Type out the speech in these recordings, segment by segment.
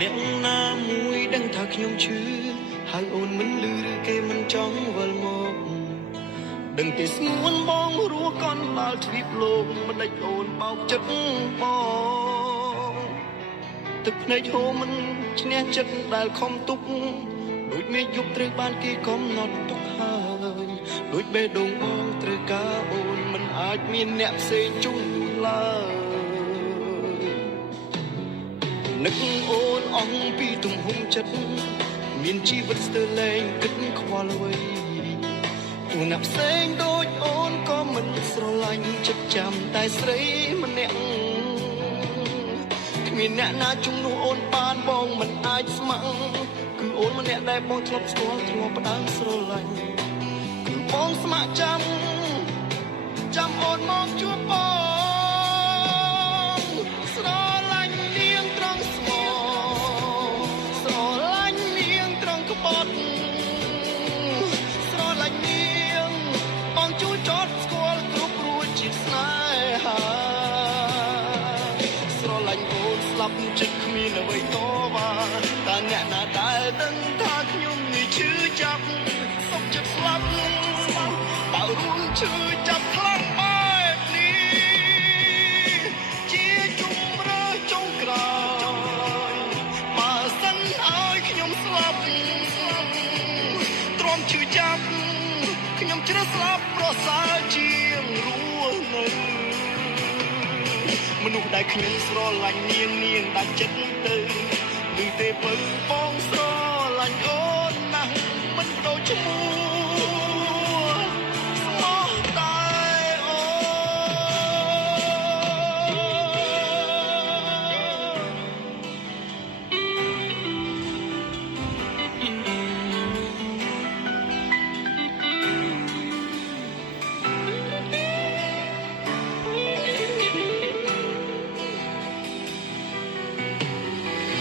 អ្នកណាមួយដឹងថាខ្ញុំឈឺហើយអូនមិនលឺឬគេមិនចង់វិលមកដឹងទេស្ងួនបងរស់កន់បាល់ទ្វីបលោកមិនដេចអូនបោកចិត្តបងទឹកភ្នែកហូរមិនឈ្នះចិត្តដែលខំទុកដូចមេយប់ត្រូវបានគេកំណត់ទុកហើយដូចបេះដូងបងត្រូវការអូនមិនអាចមានអ្នកផ្សេងជុំនោះឡើយនឹកអូនអងពីទំហំចិត្តមានជីវិតស្ទើរលែងគិតខ្វល់អ្វីទូណាប់ផ្សេងដូចអូនក៏មិនស្រឡាញ់ចិត្តចាំតែស្រីម្នាក់គ្មានអ្នកណាជំនួសអូនបានបងមិនអាចស្ម័គ្រគឺអូនម្នាក់ដែលបងធ្លាប់ស្គាល់ធ្លាប់ផ្ដើមស្រឡាញ់គឺបងស្ម័គ្រចាំអូនមកជួបបងស្រឡាញ់នាងត្រង់ស្មោស្រឡាញ់នាងត្រង់ក្បត់ស្រឡាញ់នាងបងជួយចត់ស្គាល់គ្រប់រួចជាស្នេហាស្រឡាញ់អូនស្លាប់ចិត្តគ្មានអ្វីតវ៉ាតែអ្នកណាដែលដឹងថាខ្ញុំនេះឈឺចាប់សុខចិត្តស្លាប់បើរួមឈឺចាប់ខ្លាំងបែបនេះជាជំរឿចុងក្រោយបើសិនឲ្យខ្ញុំស្លាប់ទ្រាំឈឺចាប់ខ្ញុំជ្រើសស្លាប់ប្រសើរជាងរស់នៅមនុស្សដែលខ្ញុំស្រឡាញ់នាងដាច់ចិត្តទៅឬទេបើបងស្រឡាញ់អូនណាស់មិនដូច្នោះ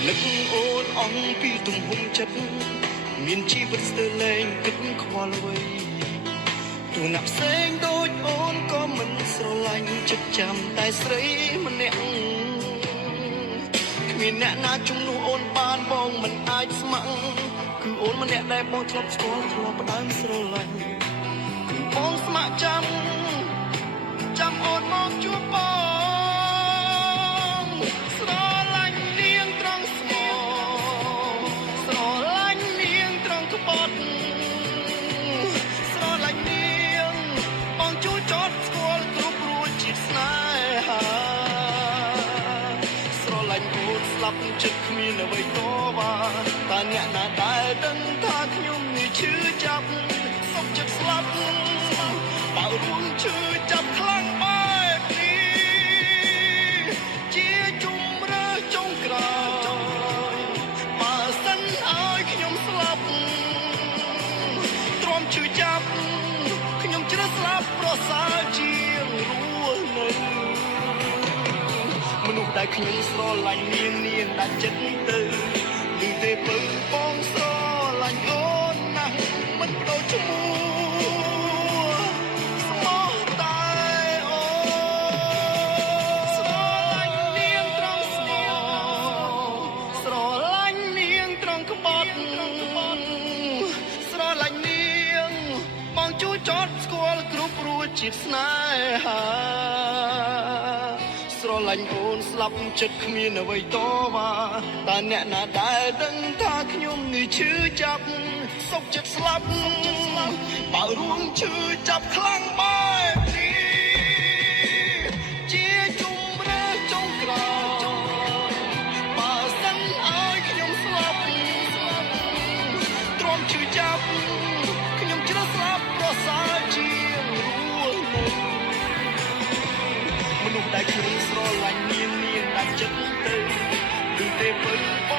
នឹកអូនអងពីទំហំចិត្តមានជីវិតស្ទើរលែងគិតខ្វល់អ្វីទូណាប់ផ្សេងដូចអូនក៏មិនស្រឡាញ់ចិត្តចាំតែស្រីម្នាក់គ្មានអ្នកណាជំនួសអូនបានបងមិនអាចស្ម័គ្រគឺអូនម្នាក់ដែលបងធ្លាប់ស្គាល់ធ្លាប់ផ្ដើមស្រឡាញ់គឺបងស្ម័គ្រចាំអូនមកជួបបងស្រឡាញ់នាងត្រង់ស្មោស្រឡាញ់នាងត្រង់ក្បត់ស្រឡាញ់នាងបងជួយចត់ស្គាល់គ្រប់រួចជាស្នេហាស្រឡាញ់អូនស្លាប់ចិត្តគ្មានអ្វីតវ៉ាតែអ្នកណាដែលដឹងថាខ្ញុំនេះឈឺចាប់សុខចិត្តស្លាប់បើរួមឈឺចាប់ខ្លាំងបែបនេះជាជំរឿចុងក្រោយបើសិនឲ្យខ្ញុំស្លាប់ទ្រាំឈឺចាប់ខ្ញុំជ្រើសស្លាប់ប្រសើរជាងរស់នៅមនុស្សដែលខ្ញុំស្រឡាញ់នាងដាច់ចិត្តទៅឬទេបើបងស្រឡាញ់អូនណាស់មិនដូចឈ្មោះស្មោះតែអូស្រឡាញ់នាងត្រង់ស្មោស្រឡាញ់នាងត្រង់ក្បត់ស្រឡាញ់នាងបងជួយចត់ស្គាល់គ្រប់រួចជាស្នេហាស្រឡាញ់អូនស្លាប់ចិត្តគ្មានអ្វីតវ៉ាតែអ្នកណាដែលដឹងថាខ្ញុំនេះឈឺចាប់សុខចិត្តស្លាប់បើរួមឈឺចាប់ខ្លាំងបែបនេះជាជំរឿចុងក្រោយបើសិនឲ្យខ្ញុំស្លាប់ទ្រាំឈឺចាប់ខ្ញុំជ្រើសស្លាប់ប្រសើរជាងរស់នៅមនុស្សដែលខ្ញុំស្រឡាញ់នាងដាច់ចិត្តទៅឬទេបើ